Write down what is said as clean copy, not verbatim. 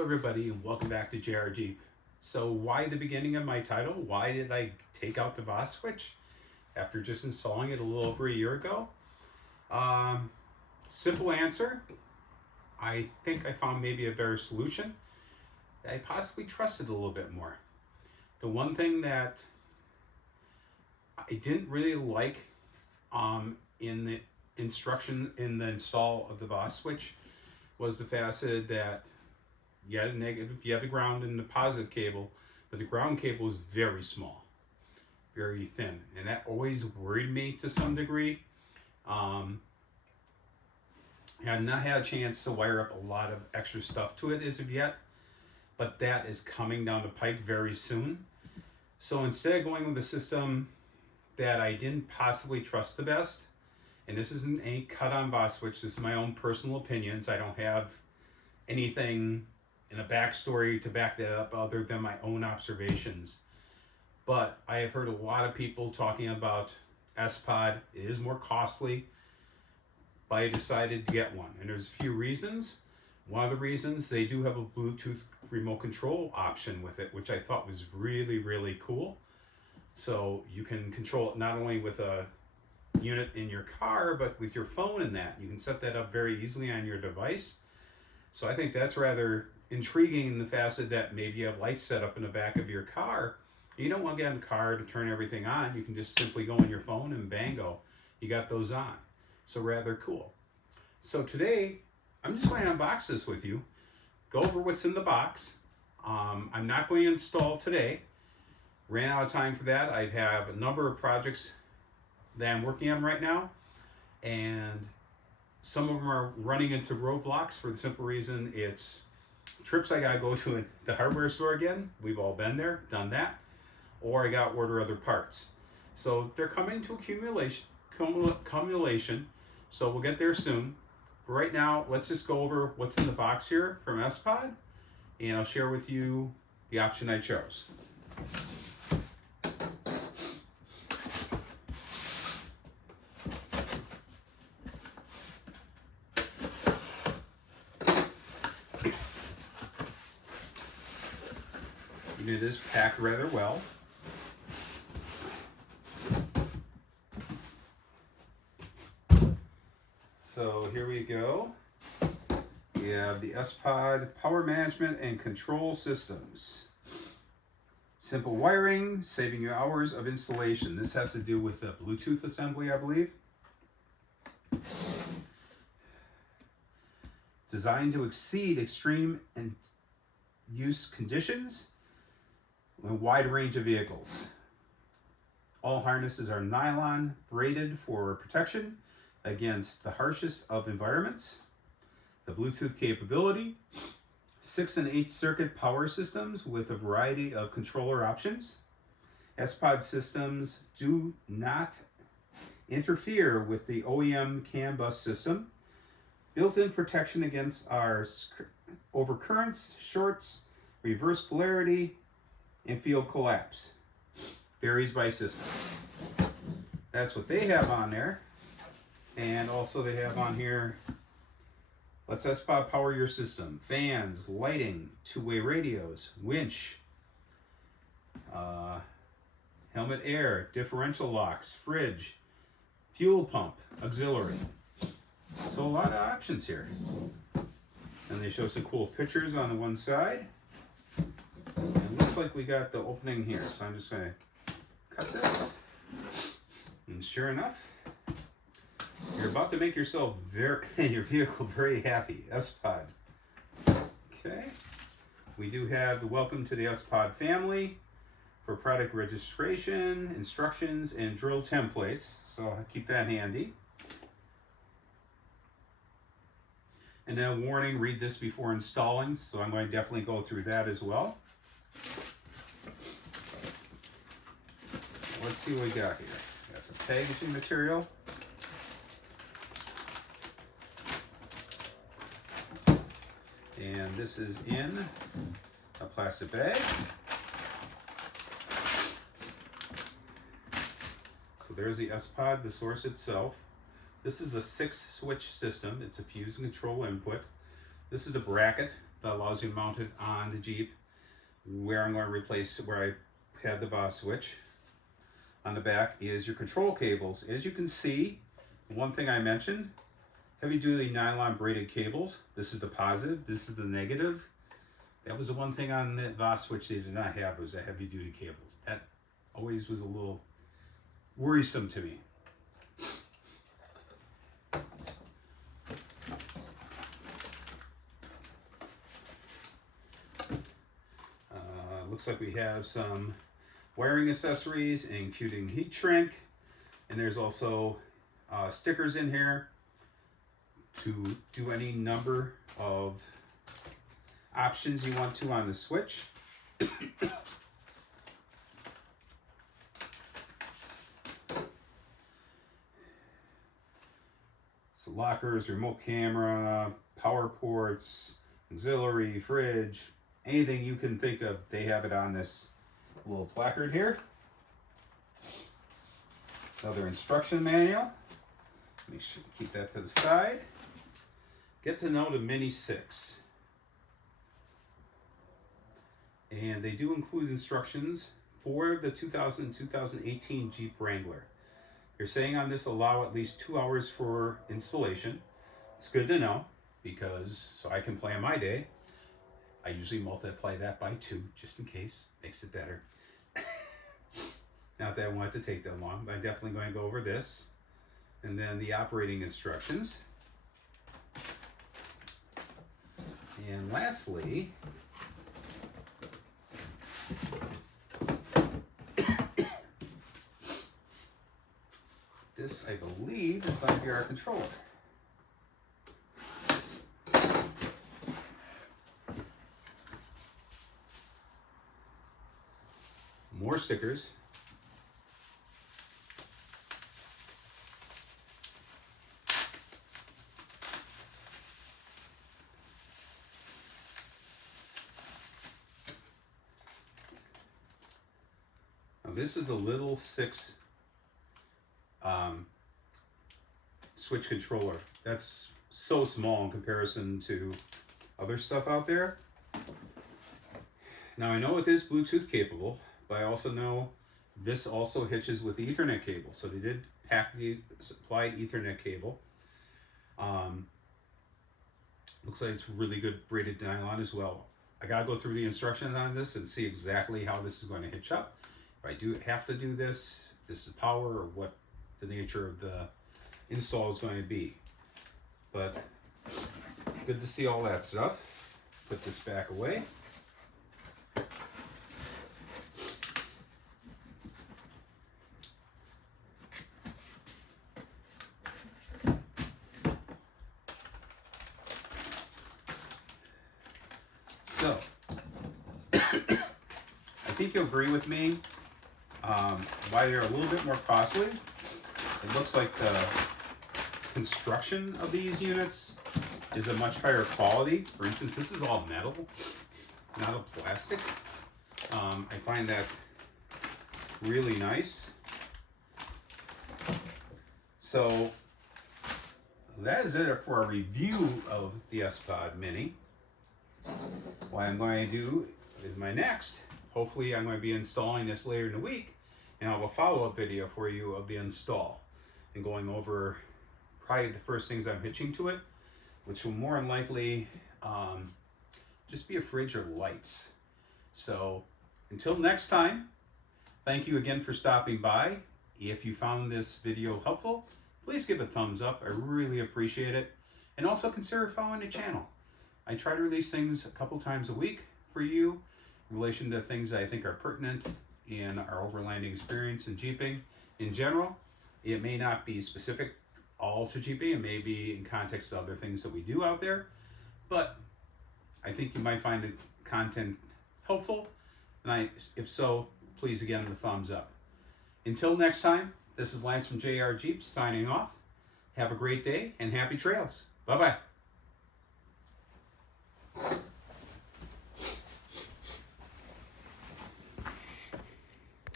Hello everybody and welcome back to JR Jeep. So why the beginning of my title? Why did I take out the Voswitch after just installing it a little over a year ago? Simple answer, I think I found maybe a better solution. I possibly trusted a little bit more. The one thing that I didn't really like in the instruction in the install of the Voswitch was the facet that you had a negative, you had the ground and the positive cable, but the ground cable is very small, very thin, and that always worried me to some degree. I have not had a chance to wire up a lot of extra stuff to it as of yet, but that is coming down the pike very soon. So instead of going with a system that I didn't possibly trust the best, and this isn't a cut on Voswitch, this is my own personal opinions. I don't have anything in a backstory to back that up other than my own observations. But I have heard a lot of people talking about sPod. It is more costly, but I decided to get one. And there's a few reasons. One of the reasons, they do have a Bluetooth remote control option with it, which I thought was really, really cool. So you can control it not only with a unit in your car, but with your phone and that. You can set that up very easily on your device. So I think that's rather intriguing in the facet that maybe you have lights set up in the back of your car. You don't want to get in the car to turn everything on. You can just simply go on your phone and bango, you got those on. So rather cool. So today, I'm just going to unbox this with you, go over what's in the box. I'm not going to install today. Ran out of time for that. I have a number of projects that I'm working on right now, and some of them are running into roadblocks for the simple reason it's trips I gotta go to the hardware store again. We've all been there, done that, or I gotta order other parts. So they're coming to accumulation, so we'll get there soon. But right now, let's just go over what's in the box here from sPod, and I'll share with you the option I chose. It is packed rather well. So here we go. We have the sPod Power Management and Control Systems. Simple wiring, saving you hours of installation. This has to do with the Bluetooth assembly, I believe. Designed to exceed extreme and use conditions. A wide range of vehicles. All harnesses are nylon braided for protection against the harshest of environments. The Bluetooth capability, 6 and 8 circuit power systems with a variety of controller options. sPod systems do not interfere with the OEM CAN bus system. Built-in protection against our overcurrents, shorts, reverse polarity, and field collapse. Varies by system. That's what they have on there. And also they have on here, let's sPod power your system. Fans, lighting, two-way radios, winch, helmet air, differential locks, fridge, fuel pump, auxiliary. So a lot of options here. And they show some cool pictures on the one side. It looks like we got the opening here, so I'm just going to cut this. And sure enough, you're about to make yourself your vehicle very happy. sPod. Okay. We do have the welcome to the sPod family for product registration, instructions, and drill templates. So I'll keep that handy. And then a warning, read this before installing. So I'm going to definitely go through that as well. Let's see what we got here. Got some packaging material. And this is in a plastic bag. So there's the sPod, the source itself. This is a 6-switch system. It's a fuse and control input. This is the bracket that allows you to mount it on the Jeep. Where I'm going to replace where I had the Voswitch on the back is your control cables. As you can see, one thing I mentioned, heavy duty nylon braided cables. This is the positive, this is the negative. That was the one thing on the Voswitch they did not have, was the heavy duty cables. That always was a little worrisome to me. Looks like we have some wiring accessories, including heat shrink, and there's also stickers in here to do any number of options you want to on the switch. So lockers, remote camera, power ports, auxiliary, fridge, anything you can think of, they have it on this little placard here. Another instruction manual. Make sure to keep that to the side. Get to know the Mini 6. And they do include instructions for the 2018 Jeep Wrangler. They're saying on this allow at least 2 hours for installation. It's good to know, because so I can plan my day. I usually multiply that by 2 just in case. Makes it better. Not that I want it to take that long, but I'm definitely going to go over this. And then the operating instructions. And lastly, this, I believe, is going to be our controller. More stickers. Now this is the little 6 switch controller. That's so small in comparison to other stuff out there. Now I know it is Bluetooth capable, but I also know this also hitches with the Ethernet cable. So they did pack the supplied Ethernet cable. Looks like it's really good braided nylon as well. I gotta go through the instructions on this and see exactly how this is going to hitch up. If I do have to do this, this is power, or what the nature of the install is going to be. But good to see all that stuff. Put this back away. So, I think you'll agree with me why they're a little bit more costly. It looks like the construction of these units is a much higher quality. For instance, this is all metal, not a plastic. I find that really nice. So that is it for a review of the sPod Mini. What I'm going to do is my next. Hopefully I'm going to be installing this later in the week, and I'll have a follow-up video for you of the install and going over probably the first things I'm hitching to it, which will more than likely just be a fridge or lights. So until next time, thank you again for stopping by. If you found this video helpful, please give a thumbs up. I really appreciate it. And also consider following the channel. I try to release things a couple times a week for you in relation to things that I think are pertinent in our overlanding experience and Jeeping in general. It may not be specific all to Jeeping, it may be in context of other things that we do out there, but I think you might find the content helpful, and if so, please again the thumbs up. Until next time, this is Lance from JR Jeeps signing off. Have a great day and happy trails. Bye-bye.